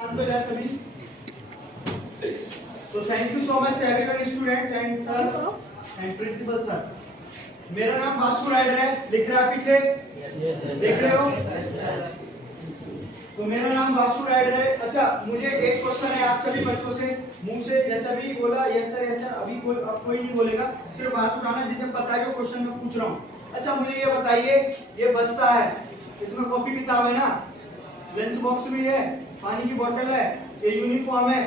तो जय सभी। तो thank you so much everyone student and sir and principal sir. मेरा नाम वासु राइडर है, लिख रहा है पीछे, देख रहे हो? तो मेरा नाम वासु राइडर है। अच्छा, मुझे एक क्वेश्चन है आप सभी बच्चों से, मुंह से जैसा भी बोला यस सर अभी कोई नहीं बोलेगा, सिर्फ हाथ उठाना जिसे पता है जो क्वेश्चन मैं पूछ रहा हूँ। अच्छा मुझे ये बताइए, ये बस्ता है, इसमें कॉपी किताब है ना, लंच बॉक्स भी है, पानी की बोतल है, ये यूनिफॉर्म है,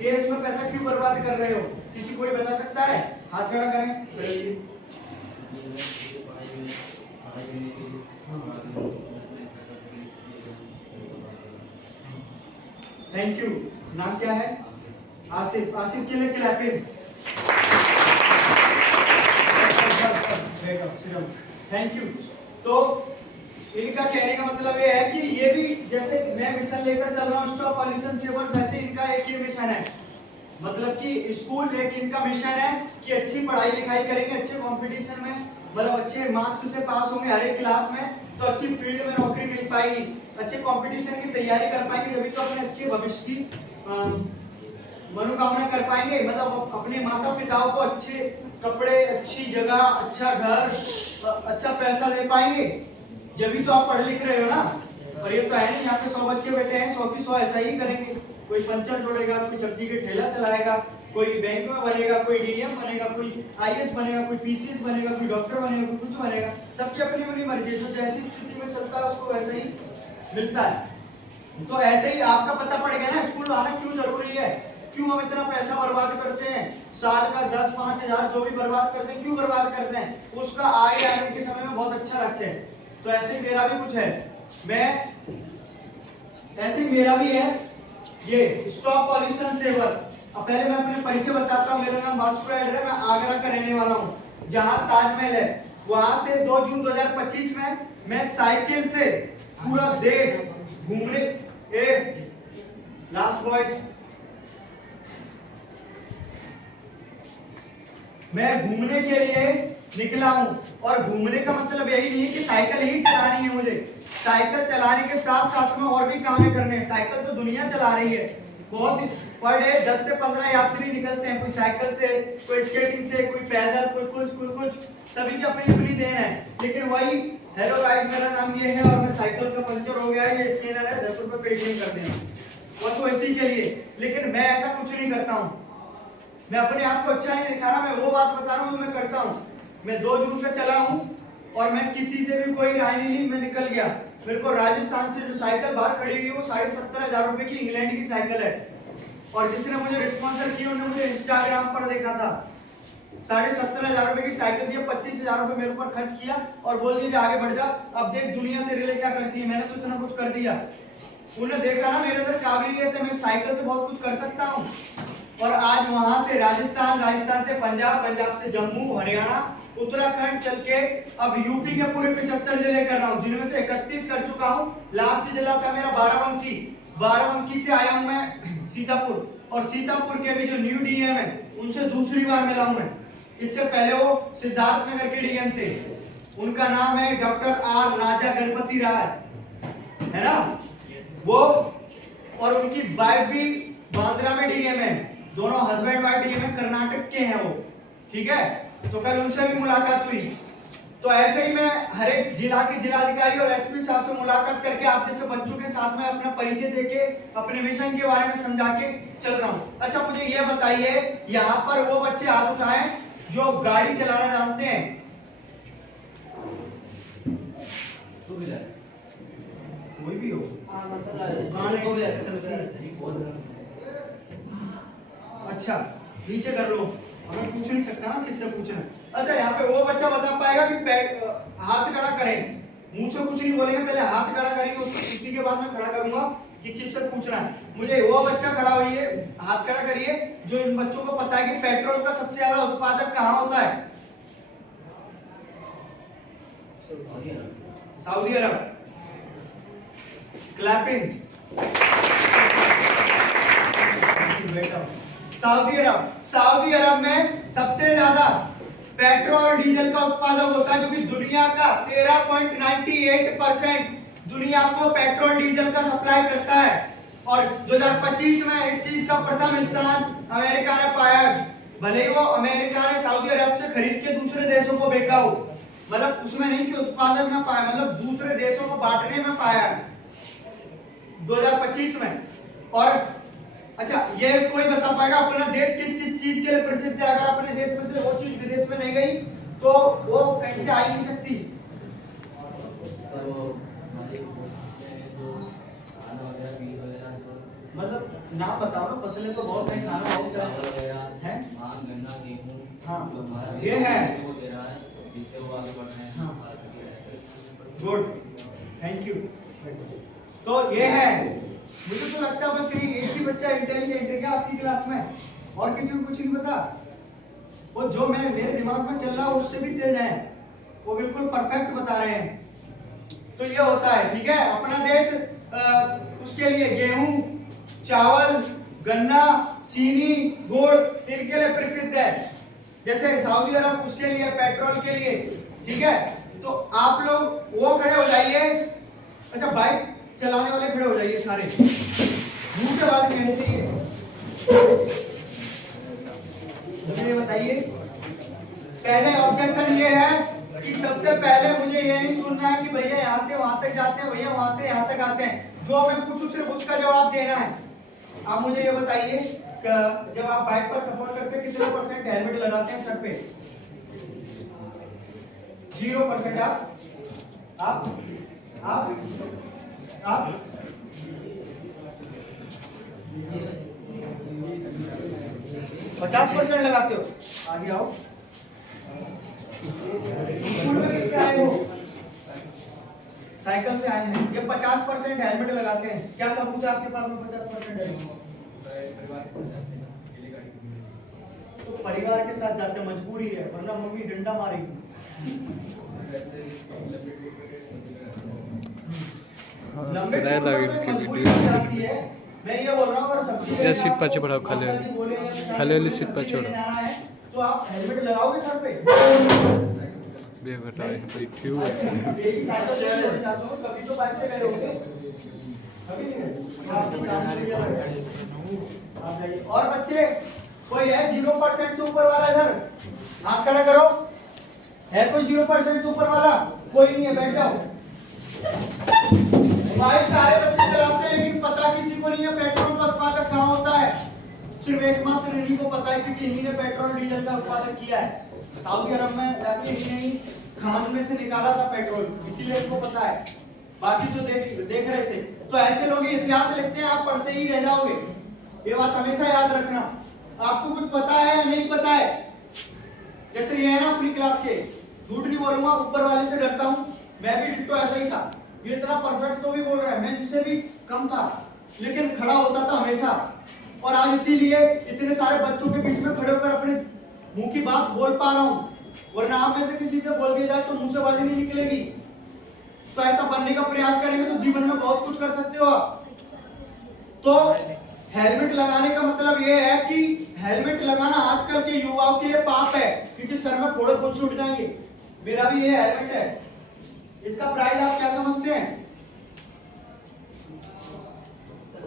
ये इसमें पैसा क्यों बर्बाद कर रहे हो? किसी कोई बता सकता है? हाथ खड़ा करें। Thank you. नाम क्या है? आसिफ। आसिफ के लिए क्लैपिंग। Thank you. तो इनका कहने का मतलब ये है कि ये भी जैसे मैं मिशन लेकर चल रहा हूँ स्टॉप पॉल्यूशन सेवर, वैसे इनका एक ये मिशन है, मतलब कि स्कूल एक इनका मिशन है कि अच्छी पढ़ाई लिखाई करेंगे, अच्छे कंपटीशन में, मतलब अच्छे मार्क्स से पास होंगे हर एक क्लास में, तो अच्छी फील्ड में नौकरी मिल पाएगी, अच्छे कंपटीशन की तैयारी कर पाएंगे, जब तो अपने अच्छे भविष्य की मनोकामना कर पाएंगे, मतलब अपने माता पिताओं को अच्छे कपड़े, अच्छी जगह, अच्छा घर, अच्छा पैसा दे पाएंगे, जब तो आप पढ़ लिख रहे हो ना। और ये तो है नहीं, यहाँ पे 100 बच्चे बैठे हैं, 100 की 100 ऐसा ही करेंगे, कोई पंचर जोड़ेगा, कोई सब्जी के ठेला चलाएगा, कोई बैंक में बनेगा, कोई डीएम बनेगा, कोई आईएएस बनेगा, कोई पीसीएस बनेगा, कोई डॉक्टर बनेगा, कोई कुछ बनेगा, सबकी अपनी अपनी मर्जी है, तो जैसी स्थिति में चलता है उसको वैसा ही मिलता है। तो ऐसे ही आपका पता पड़ गया ना स्कूल आना क्यों जरूरी है, क्यों हम इतना पैसा बर्बाद करते हैं, साल का 10-5 हजार जो भी बर्बाद करते हैं, क्यों बर्बाद करते हैं, उसका आगे आने के समय में बहुत अच्छा लक्ष्य है। तो ऐसे मेरा भी कुछ है, ऐसे मेरा भी है ये स्टॉप पॉल्यूशन सेवर। अब पहले मैं अपने परिचय बताता हूँ। मेरा नाम वासु राइडर है, मैं आगरा का रहने वाला हूँ, जहाँ ताजमहल है वहां से 2 जून 2025 में मैं साइकिल से पूरा देश घूमने, लास्ट बॉयज, मैं घूमने के लिए निकला हूं। और घूमने का मतलब यही नहीं है कि साइकिल ही चलानी है मुझे, साइकिल चलाने के साथ साथ में और भी काम करने हैं। साइकिल तो दुनिया चला रही है, बहुत पर डे 10 से 15 यात्री निकलते हैं, कोई साइकिल से, कोई स्केटिंग से, कोई पैदल, कोई कुछ, सभी की अपनी अपनी देन है। लेकिन वही, हेलो गाइस मेरा नाम ये है और मैं साइकिल का पंचर हो गया है, ये स्कैनर है, 10 रुपए पेटीएम कर देना, बस वो इसी के लिए। लेकिन मैं ऐसा कुछ नहीं करता हूँ, मैं अपने आप को अच्छा नहीं दिखा रहा, मैं वो बात बता रहा हूँ जो मैं करता हूँ। मैं 2 जून से चला हूँ और मैं किसी से भी कोई राय नहीं, मैं निकल गया। मेरे को राजस्थान से जो साइकिल बाहर खड़ी हुई है वो 17,500 रुपए की इंग्लैंड की साइकिल है, और जिसने मुझे स्पॉन्सर किया उन्होंने मुझे इंस्टाग्राम पर देखा था, 17,500 रुपए की साइकिल दी, 25,000 रुपए मेरे ऊपर खर्च किया और बोल दिया आगे बढ़ जा, अब देख दुनिया तेरे लिए क्या करती है। मैंने तो इतना कुछ कर दिया, उन्हें देखा ना मेरे अंदर काबिलियत है, मैं साइकिल से बहुत कुछ कर सकता हूँ। और आज वहां से राजस्थान, राजस्थान से पंजाब, पंजाब से जम्मू, हरियाणा, उत्तराखंड चल के अब यूपी के पूरे 75 जिले कर रहा हूँ, जिनमें से 31 कर चुका हूँ। लास्ट जिला था मेरा बाराबंकी, बाराबंकी से आया हूँ मैं सीतापुर, और सीतापुर के भी जो न्यू डीएम है उनसे दूसरी बार मिला हूँ मैं। इससे पहले वो सिद्धार्थ नगर के डीएम थे, उनका नाम है डॉक्टर आर राजा गणपति राय, है ना वो, और उनकी वाइफ भी बांद्रा में डीएम है, दोनों हस्बैंड वाइफ डीएम है, कर्नाटक के हैं वो, ठीक है। तो कल उनसे भी मुलाकात हुई। तो ऐसे ही मैं हर एक जिला के जिलाधिकारी और एसपी साहब से मुलाकात करके आप जैसे बच्चों के साथ में अपना परिचय देके अपने मिशन के बारे में समझा के चल रहा हूँ। अच्छा मुझे ये बताइए, यहाँ पर वो बच्चे हाथ उठाएं जो गाड़ी चलाना जानते हैं, कोई भी हो, अच्छा नीचे कर लो, हमें पूछ नहीं सकता ना किससे पूछना। अच्छा यहाँ पे वो बच्चा बता पाएगा कि हाथ खड़ा करें, मुंह से कुछ नहीं बोलेंगे, पहले हाथ खड़ा करेंगे, उसी के बाद मैं खड़ा करूंगा कि किससे पूछना है। मुझे वो बच्चा खड़ा होइए, हाथ खड़ा करिए जो इन बच्चों को पता है कि पेट्रोल का सबसे ज्यादा उत्पादक कहाँ होता है? सऊदी अरब। क्लैपिंग। सऊदी अरब में सबसे ज्यादा पेट्रोल और डीजल का उत्पादक होता है, जो कि दुनिया का 13.98% दुनिया को पेट्रोल डीजल का सप्लाई करता है। और 2025 में इस चीज का प्रथम स्थान अमेरिका ने पाया। भले ही वो अमेरिका ने सऊदी अरब से खरीद के दूसरे देशों को बेचा हो, मतलब उसमें नहीं कि उत्पादन में पाया, मतलब दूसरे देशों को बांटने में पाया 2025 में। और अच्छा, ये कोई बता पाएगा अपना देश किस किस चीज के लिए प्रसिद्ध है? अगर अपने देश में से वो चीज विदेश में नहीं गई तो वो कहीं से आ ही नहीं सकती। मतलब नाम बताओ ना, फसलें तो बहुत है, खाना बहुत है। हाँ ये है, गुड, थैंक यू। तो ये है, मुझे तो लगता है बस यही एक ही बच्चा इंटेलिजेंट है क्या आपकी क्लास में, और किसी को कुछ नहीं पता? वो जो मैं मेरे दिमाग में चल रहा है उससे भी तेज है, वो बिल्कुल परफेक्ट बता रहे हैं। तो ये होता है, ठीक है। अपना देश उसके लिए गेहूं, चावल, गन्ना, चीनी, गुड़ इनके लिए प्रसिद्ध है। जैसे सऊदी अरब उसके लिए पेट्रोल के लिए, ठीक है। तो आप लोग वो खड़े हो जाइए, अच्छा बाइक चलाने वाले खड़े हो जाइए सारे, मुंह से बात कहनी चाहिए। मुझे बताइए, पहले ऑब्जेक्शन ये है कि सबसे पहले मुझे ये नहीं सुनना है कि भैया यहाँ से वहां तक जाते हैं, भैया वहां से यहाँ तक आते हैं। जो मैं पूछूं सिर्फ उसका जवाब देना है। आप मुझे ये बताइए, जब आप बाइक पर सफर करते हैं कितने % हेलमेट लगाते हैं सर पे? 0%। आप 50% लगाते हो। आगे आओ, से आए हो, साइकिल से आए हैं, ये 50% हेलमेट लगाते हैं। क्या सबूत है आपके पास में 50% हेलमेट? तो परिवार के साथ जाते, मजबूरी है, वरना मम्मी डंडा मारेगी। लंबे जाती है। मैं ये बोल रहा हूँ, अगर सब्जी या सीट पाछे बढ़ाओ, खाली वाली सीट पाछे बढ़ाओ, तो आप हेलमेट लगाओगे सर पे? बेग हटाओ, यहाँ पे क्यों है? कभी तो बाइक से गए होंगे, कभी नहीं गए। और बच्चे कोई है 0% से ऊपर वाला? इधर हाथ खड़ा करो। है कोई 0% से ऊपर वाला? कोई नहीं है, बैठ जाओ। बाइक सारे बच्चे चलाते हैं, लेकिन पता किसी को नहीं है पेट्रोल का उत्पादक कहाँ होता है। सिर्फ एकमात्र इन्हीं को पता है, क्योंकि इन्हीं ने पेट्रोल डीजल का उत्पादन किया है। सऊदी अरब में जाके इन्हीं खान में से निकाला था पेट्रोल, इसीलिए इनको पता है। बाकी जो देख रहे थे, तो ऐसे लोग इतिहास लिखते हैं, आप पढ़ते ही रह जाओगे। ये बात हमेशा याद रखना। आपको कुछ पता है या नहीं पता है? जैसे ये है ना अपनी क्लास के, झूठ नहीं बोलूंगा, ऊपर वाले से डरता हूँ, मैं भी डिट्टो ऐसा ही था। ये इतना परफेक्ट तो भी बोल रहा है, मैं इनसे भी कम था, लेकिन खड़ा होता था हमेशा। और आज इसीलिए इतने सारे बच्चों के बीच में खड़े होकर अपने मुंह की बात बोल पा रहा हूँ, वरना आप में से किसी से बोल दिया जाए तो मुंह से बात नहीं निकलेगी। तो ऐसा बनने का प्रयास करेंगे तो जीवन में बहुत कुछ कर सकते हो आप। तो हेलमेट लगाने का मतलब यह है कि हेलमेट लगाना आजकल के युवाओं के लिए पाप है, क्योंकि सर में फोड़े फुंसी उठ जाएंगे। मेरा भी ये हेलमेट है, इसका प्राइस आप क्या समझते हैं?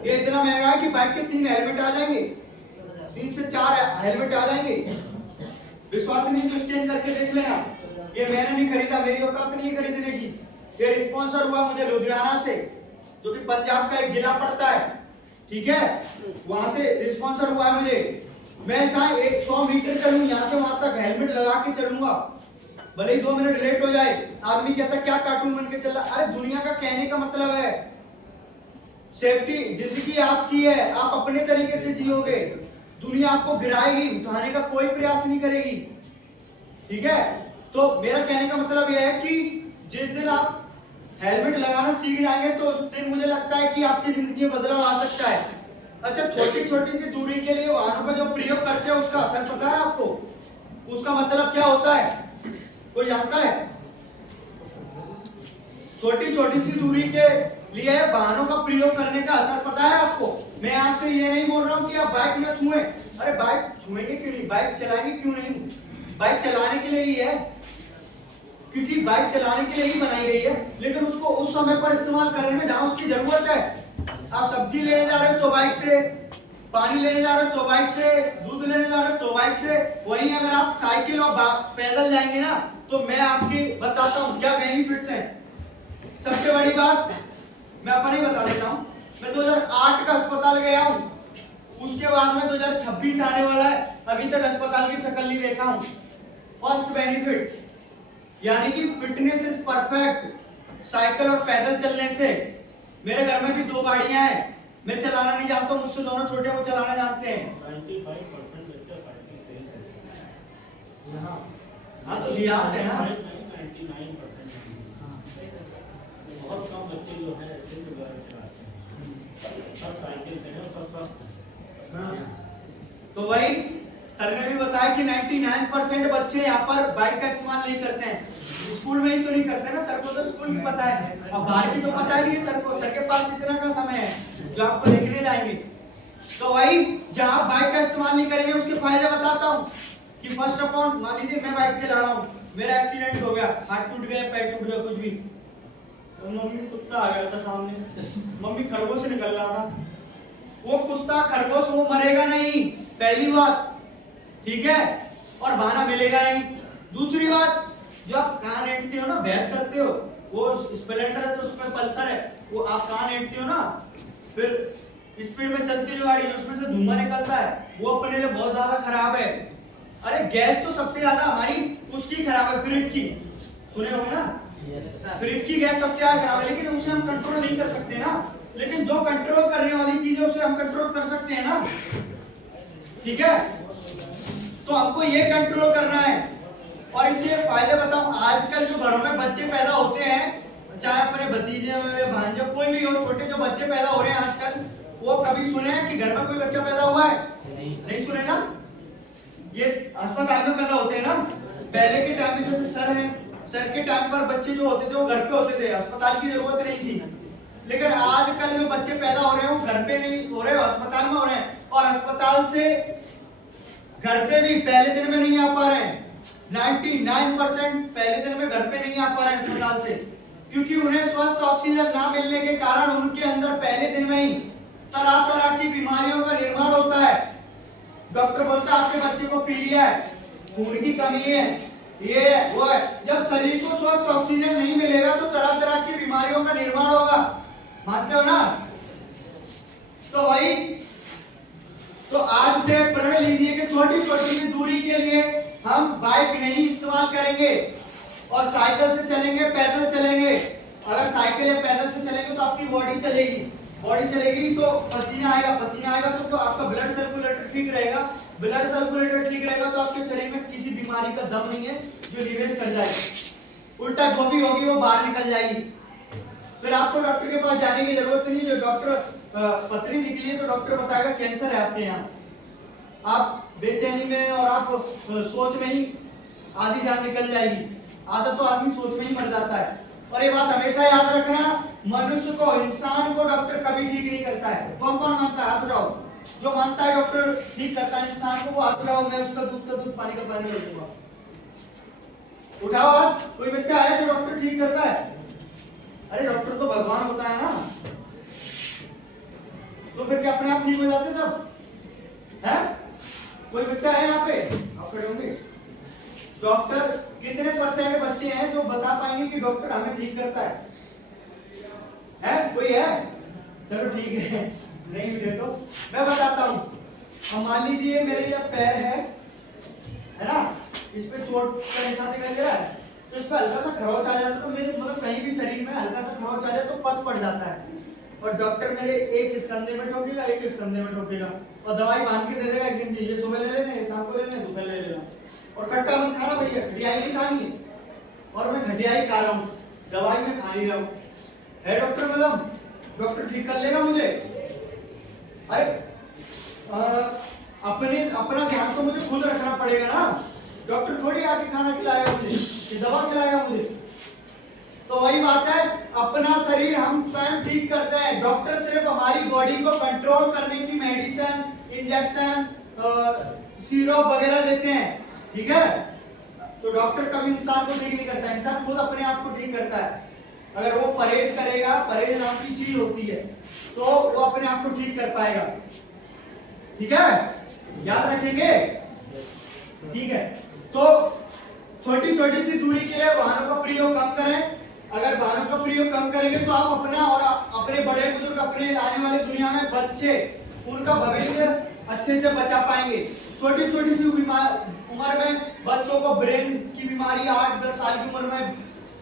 ये इतना महंगा है कि बाइक के 3 हेलमेट आ जाएंगे, 3 से 4 हेलमेट आ जाएंगे। विश्वास नहीं तो स्कैन करके देख लेना। ये मैंने नहीं खरीदा, मेरी औकात नहीं है खरीदने की। ये स्पॉन्सर हुआ मुझे लुधियाना से, जो कि पंजाब का एक जिला पड़ता है, ठीक है, वहां से स्पॉन्सर हुआ है मुझे। मैं चाहे 100 मीटर चलूं यहाँ से वहां तक हेलमेट लगा के चलूंगा, भले ही 2 मिनट लेट हो जाए। आदमी कहता क्या कार्टून बन के चल रहा। अरे दुनिया का कहने का मतलब है सेफ्टी, जिंदगी आपकी है, आप अपने तरीके से जियोगे, दुनिया आपको गिराएगी, उठाने का कोई प्रयास नहीं करेगी, ठीक है। तो मेरा कहने का मतलब यह है कि जिस दिन आप हेलमेट लगाना सीख जाएंगे तो उस दिन मुझे लगता है कि आपकी जिंदगी में बदलाव आ सकता है। अच्छा, छोटी छोटी सी दूरी के लिए वाहनों का जो प्रयोग करते हैं उसका असर पता है आपको? उसका मतलब क्या होता है, कोई जानता है? छोटी छोटी सी दूरी के लिए वाहनों का प्रयोग करने का असर पता है आपको? मैं आपसे ये नहीं बोल रहा हूँ कि आप बाइक न छुएं। अरे बाइक छुएंगे क्यों नहीं, बाइक चलाएंगे क्यों नहीं? बाइक चलाने के लिए ही है, क्योंकि बाइक चलाने के लिए ही बनाई गई है, लेकिन उसको उस समय पर इस्तेमाल करेंगे जहां उसकी जरूरत है। आप सब्जी लेने जा रहे हो तो बाइक से, पानी लेने जा रहे हो तो बाइक से, दूध लेने जा रहे हो तो बाइक से। वहीं अगर आप साइकिल और पैदल जाएंगे ना, तो मैं आपकी बताता हूँ क्या बेनिफिट्स हैं। सबसे बड़ी बात मैं अपना ही बता देता हूँ। मैं 2008 का अस्पताल गया हूँ, उसके बाद में 2026 आने वाला है, अभी तक अस्पताल की शक्ल नहीं देखा हूँ। फर्स्ट बेनिफिट यानी कि फिटनेस इज परफेक्ट। साइकिल और पैदल चलने से, मेरे घर में भी 2 गाड़ियां हैं, मैं चलाना नहीं जानता, मुझसे दोनों छोटे वो चलाना जानते हैं। 95% बच्चा साइकिल से ही चलता है। हाँ तो लिया है ना, 99% बहुत कम बच्चे जो है ऐसे वगैरह चलाते हैं, सब साइकिल से है, सब स्वस्थ है। तो वही सर ने भी बताया कि 99% बच्चे यहाँ पर बाइक का इस्तेमाल नहीं करते हैं। स्कूल में ही तो नहीं करते ना, सर को तो स्कूल की पता है, अब बाहर की तो पता ही नहीं है सर को। सर के पास इतना का समय है जो आपको देखने जाएंगे। तो वही जहाँ बाइक का इस्तेमाल नहीं करेंगे उसके फायदे बताता हूँ कि फर्स्ट ऑफ ऑल मान लीजिए मैं बाइक चला रहा हूँ, मेरा एक्सीडेंट हो गया, हाथ टूट गया, पैर टूट गया, कुछ भी, तो मम्मी कुत्ता आ गया था सामने, मम्मी खरगोश से निकल रहा था, वो कुत्ता खरगोश वो मरेगा नहीं, पहली बात, ठीक है, और बहाना मिलेगा नहीं। दूसरी बात, जो आप कान ऐंठते हो ना, बहस करते हो, वो स्प्लेंडर है तो उसमें पल्सर है, वो आप कान ऐंठते हो ना, फिर स्पीड में चलती जो गाड़ी उसमें से धुआं निकलता है, वो अपने लिए बहुत ज्यादा खराब है। अरे गैस तो सबसे ज्यादा हमारी उसकी खराब है, फ्रिज की, सुने होंगे ना, फ्रिज की गैस सबसे ज्यादा खराब है, लेकिन उसे हम कंट्रोल नहीं कर सकते ना। लेकिन जो कंट्रोल करने वाली चीज है उसे हम कंट्रोल कर सकते हैं ना, ठीक है। तो हमको ये कंट्रोल करना है। और इसके फायदे बताऊं, आजकल जो घरों में बच्चे पैदा होते हैं, चाहे अपने भतीजे हो या भांजे, कोई भी हो, छोटे जो बच्चे पैदा हो रहे हैं आजकल, वो कभी सुने हैं कि घर में कोई बच्चा पैदा हुआ है? नहीं सुने ना, ये अस्पताल में पैदा होते हैं ना। पहले के टाइम में जैसे सर है, सर के टाइम पर बच्चे जो होते थे वो घर पे होते थे, अस्पताल की जरूरत नहीं थी। लेकिन आजकल जो बच्चे पैदा हो रहे हैं वो घर पे नहीं हो रहे, अस्पताल में हो रहे हैं, और अस्पताल से घर पे भी पहले दिन में नहीं आ पा रहे हैं। 99% पहले दिन में घर पे नहीं आ पा रहे हैं अस्पताल से, क्योंकि उन्हें स्वस्थ ऑक्सीजन ना मिलने के कारण उनके अंदर पहले दिन में ही तरह तरह की बीमारियों का निर्माण होता है। डॉक्टर बोलता है आपके बच्चे को पीलिया है, खून की कमी है, ये वो है। जब शरीर को स्वस्थ ऑक्सीजन नहीं मिलेगा तो तरह तरह की बीमारियों का निर्माण होगा, मानते हो ना। तो वही, तो आज से प्रण लीजिए कि छोटी छोटी दूरी के लिए हम बाइक नहीं इस्तेमाल करेंगे और साइकिल से चलेंगे, पैदल चलेंगे। अगर साइकिल या पैदल से चलेंगे तो आपकी बॉडी चलेगी, बॉडी चलेगी तो पसीना आएगा, पसीना आएगा तो आपका ब्लड सर्कुलेटर ठीक रहेगा, ब्लड सर्कुलेटर ठीक रहेगा तो आपके शरीर में किसी बीमारी का दम नहीं है जो निवेश कर जाएगी, उल्टा जो भी होगी वो बाहर निकल जाएगी। फिर आपको डॉक्टर के पास जाने की जरूरत नहीं। जो डॉक्टर पथरी निकली है तो डॉक्टर बताएगा कैंसर है आपके यहाँ, आप बेचैनी में और आप सोच में ही आधी जान निकल जाएगी। आधा तो आदमी सोच में ही मर जाता है। और ये बात हमेशा याद रखना, मनुष्य को, इंसान को डॉक्टर कभी ठीक नहीं करता है। कौन कौन मानता है? हाथ उठाओ। जो मानता है डॉक्टर ठीक करता है इंसान को, वो हाथ उठाओ, मैं उसका दूध का दूध, पानी का पानी कर दूंगा। उठाओ हाथ। कोई बच्चा है जो डॉक्टर ठीक करता है? अरे डॉक्टर तो भगवान होता है ना, तो फिर क्या अपने आप ठीक हो जाते सब? है? कोई बच्चा है यहाँ पे? आप खड़े होंगे। डॉक्टर कितने % बच्चे हैं जो बता पाएंगे कि डॉक्टर हमें ठीक करता है? कोई है? चलो ठीक है, नहीं मिले तो मैं बताता हूँ। अब मान लीजिए मेरे ये पैर है ना, इस पे चोट का निशान दिखाई दे रहा है, तो इस पे हल्का सा खरोच आ जाता है, तो मेरे मतलब कहीं भी शरीर में हल्का सा खरोच आ जाए तो पस पड़ जाता है, और डॉक्टर मेरे एक इस कंधे में ठोकेगा, एक इस कंधे में ठोकेगा, और दवाई बांध के दे देगा, एक दिन ये सुबह ले लेना, ये शाम को ले लेना, दोपहर ले लेना, और खट्टा मत खाना भैया, खटियाई नहीं खानी है। और मैं खटियाई खा रहा हूँ, दवाई में खा ही रहा हूँ। है डॉक्टर मैडम, डॉक्टर ठीक कर लेगा मुझे? अरे अपना ध्यान तो मुझे खुद रखना पड़ेगा ना। डॉक्टर थोड़ी आके खाना खिलाएगा मुझे, ये दवा खिलाएगा मुझे। तो वही बात है, अपना शरीर हम स्वयं ठीक करते हैं। डॉक्टर सिर्फ हमारी बॉडी को कंट्रोल करने की मेडिसिन, इंजेक्शन, सिरप वगैरह देते हैं, ठीक है। तो डॉक्टर कभी इंसान को ठीक नहीं करता, इंसान खुद अपने आप को ठीक करता है। अगर वो परहेज करेगा, परहेज नाम की चीज होती है, तो वो अपने आप को ठीक कर पाएगा। ठीक है, याद रखेंगे। ठीक है, तो छोटी छोटी सी दूरी के लिए वाहनों का प्रयोग कम करें। अगर वाहनों का प्रयोग कम करेंगे तो आप अपना और अपने बड़े बुजुर्ग, अपने आने वाले दुनिया में बच्चे, उनका भविष्य अच्छे से बचा पाएंगे। छोटी छोटी सी उम्र में बच्चों को ब्रेन की बीमारी, 8-10 साल की उम्र में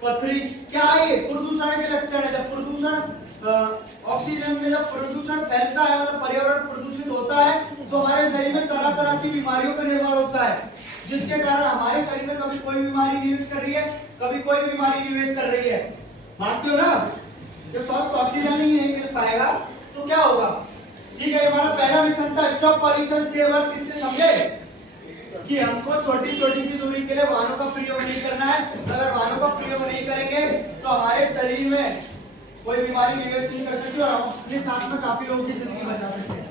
पथरी, क्या है ये? प्रदूषण के लक्षण है। जब प्रदूषण ऑक्सीजन में जब प्रदूषण फैलता है, मतलब पर्यावरण प्रदूषित होता है, तो हमारे शरीर में तरह तरह की बीमारियों का निर्माण होता है, जिसके कारण हमारे शरीर में कभी कोई बीमारी निवेश कर रही है, कभी कोई बीमारी निवेश कर रही है। मानते हो ना? जब स्वस्थ ऑक्सीजन ही नहीं मिल पाएगा तो क्या होगा? ठीक है, हमारा पहला मिशन था स्टॉप पॉल्यूशन सेव अर्थ। इससे समझे कि हमको छोटी छोटी सी दूरी के लिए वाहनों का प्रयोग नहीं करना है। अगर वाहनों का प्रयोग नहीं करेंगे तो हमारे शरीर में कोई बीमारी निवेश नहीं कर सकती और हम अपने साथ में काफी लोगों की जिंदगी बचा सकते हैं।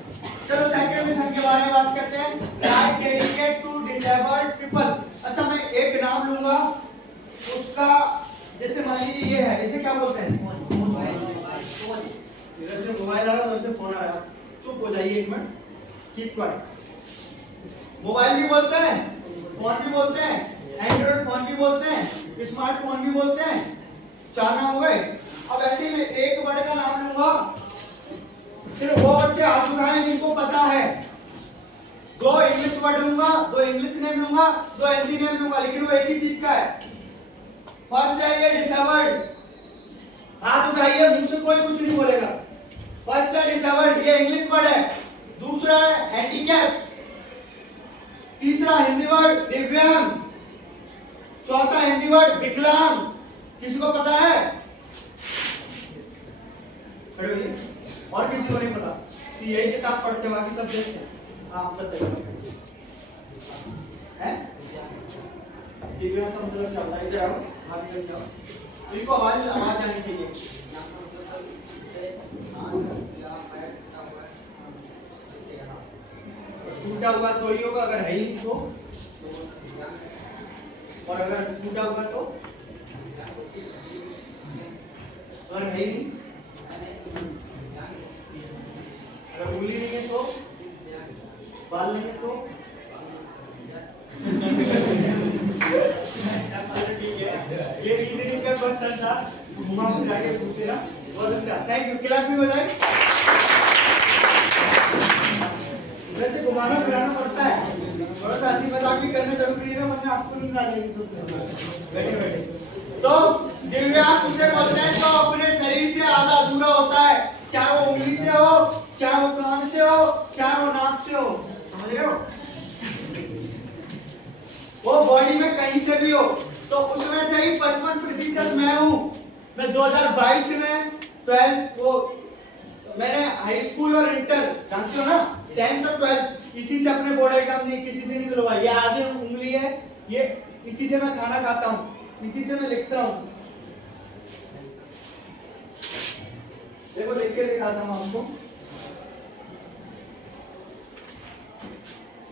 चलो सेकंड मिशन के बारे में बात करते हैं, right dedicate to disabled people. अच्छा, मैं एक नाम लूंगा उसका, जैसे मान लीजिए ये है, इसे क्या बोलते हैं? इधर से मोबाइल आ रहा है, उधर से फोन आ रहा है, चुप हो जाइए एक मिनट, कीप क्वाइट। मोबाइल भी बोलते हैं, फोन भी बोलते हैं, एंड्रॉइड फोन भी बोलते हैं, स्मार्टफोन भी बोलते हैं। 4 नाम हो गए। अब ऐसे ही मैं एक वर्ड का नाम लूंगा, फिर वो बच्चे हाथ उठाएं जिनको पता है। 2 इंग्लिश वर्ड लूंगा, 2 इंग्लिश नेम लूंगा, 2 हिंदी नेम लूंगा, लेकिन वो एक ही चीज का है। फर्स्ट है ये डिसेबल्ड, हाथ उठाइए, मुंह से कोई कुछ नहीं बोलेगा। फर्स्ट है डिसेबल्ड, ये इंग्लिश वर्ड है। दूसरा है हैंडीकैप, तीसरा हिंदी वर्ड दिव्यांग, चौथा हिंदी वर्ड विकलांग। किसी को पता है? और किसी को नहीं पता? तो यही किताब पढ़ते, बाकी सब देखते हैं। आप बताइए, हैं? दिव्यांग का मतलब क्या होता है? इधर आओ, हाथ इधर जाओ, इनको आवाज आनी चाहिए। टूटा हुआ तो ही होगा, अगर है ही तो, और अगर टूटा हुआ तो, अगर है ही नहीं, अगर उंगली नहीं है तो, बाल नहीं है तो, ठीक है। ये रीजनिंग का क्वेश्चन था, घुमा फिरा के पूछेगा, बहुत अच्छा, थैंक यू। क्लैप भी हो जाए। वैसे घुमाना फिराना पड़ता है, थोड़ा सा हंसी मजाक भी करना जरूरी है, वरना आपको नींद आ जाएगी सुबह बैठे बैठे। तो दिव्यांग उसे बोलते हैं जो अपने शरीर से आधा अधूरा होता है, चाहे वो उंगली से हो, चाहे वो कान से हो, चाहे वो नाक से हो, समझ रहे हो? वो बॉडी में कहीं से भी हो। तो उसमें से ही 55% मैं हूँ। मैं 2022 में 12th वो मैंने हाई स्कूल और इंटर, जानते हो ना, 10th और 12th इसी से अपने बोर्ड एग्जाम दिए, किसी से नहीं दिलवाया। ये आधी उंगली है, ये इसी से मैं खाना खाता हूँ, इसी से मैं लिखता हूँ। देखो लिख के दिखाता हूँ आपको,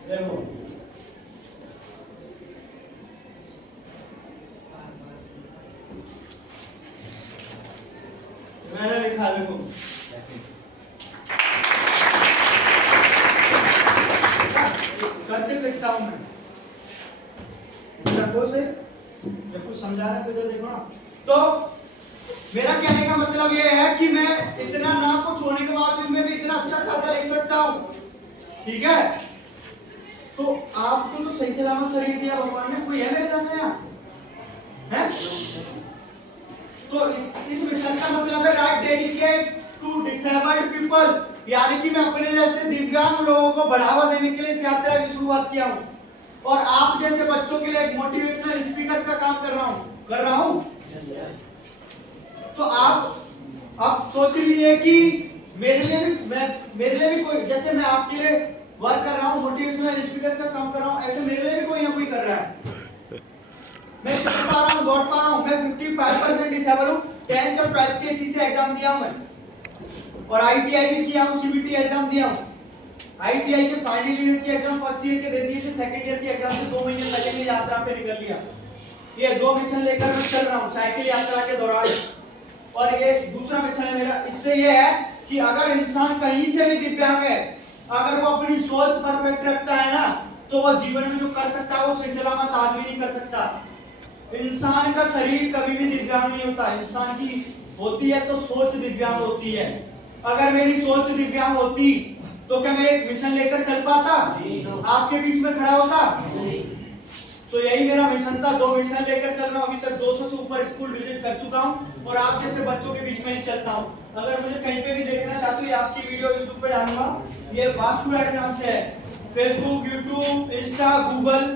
देखो मैंने लिखा, देखो कर्सिव लिखता हूं मैं, देखो से जब कुछ समझाना तो देखो ना। तो मेरा कहने का मतलब ये है कि मैं इतना नाम को छोड़ने के बावजूद में भी इतना अच्छा खासा लिख सकता हूं। ठीक है, तो आपको तो सही सलामत शरीर दिया भगवान ने, कोई है मेरे जैसा यहाँ है? तो इस मिशन का मतलब है right dedicate to disabled people, यानी कि मैं अपने जैसे दिव्यांग लोगों को बढ़ावा देने के लिए इस यात्रा की शुरुआत किया हूँ, और आप जैसे बच्चों के लिए एक मोटिवेशनल स्पीकर का काम कर रहा हूँ। तो आप सोच लीजिए कि मेरे लिए भी कोई, जैसे मैं आपके लिए वर्क कर रहा हूँ, मोटिवेशनल स्पीकर का काम कर रहा हूँ, ऐसे मेरे लिए भी कोई ना कोई कर रहा है। मैं चल पा रहा हूँ, दौड़ पा रहा हूँ, मैं 55% डिसेबल हूँ, 10th और 12th के इसी से एग्जाम दिया हूँ मैं, और ITI भी किया हूँ, CBT एग्जाम दिया हूँ। ITI के फाइनल ईयर की एग्जाम फर्स्ट ईयर के दे दिए थे, सेकंड ईयर की एग्जाम से 2 महीने पहले की यात्रा पे निकल लिया। ये 2 मिशन लेकर मैं चल रहा हूँ साइकिल यात्रा के दौरान, और ये दूसरा मिशन है मेरा। इससे ये है कि अगर इंसान कहीं से भी दिव्यांग है, अगर वो अपनी सोच परफेक्ट रखता है ना, तो वो जीवन में जो कर सकता है वो सही सलामत आज भी नहीं कर सकता। इंसान का शरीर कभी भी दिव्यांग नहीं होता, इंसान की होती है तो सोच दिव्यांग होती है। अगर मेरी सोच दिव्यांग होती तो क्या मैं एक मिशन लेकर चल पाता, आपके बीच में खड़ा होता? तो यही मेरा मिशन था, 2 मिशन लेकर चल रहा हूं। अभी तक 200 से ऊपर स्कूल विजिट कर चुका हूं और आप जैसे बच्चों के बीच में ही चलता हूं। अगर मुझे कहीं पे भी देखना चाहते हो, आपकी वीडियो YouTube पे डालूंगा। ये वासु राय नाम से है, फेसबुक, यूट्यूब, इंस्टा, गूगल,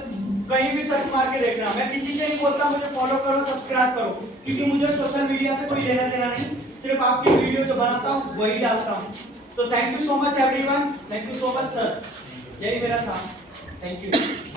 कहीं भी सर्च मार के देखना। मैं किसी से नहीं बोलता मुझे फॉलो करो, सब्सक्राइब करो, क्योंकि मुझे सोशल मीडिया से कोई लेना देना नहीं, सिर्फ आपकी वीडियो जो बनाता हूँ वही डालता हूँ। तो thank you so much everyone, thank you so much sir, यही मेरा था। Thank you.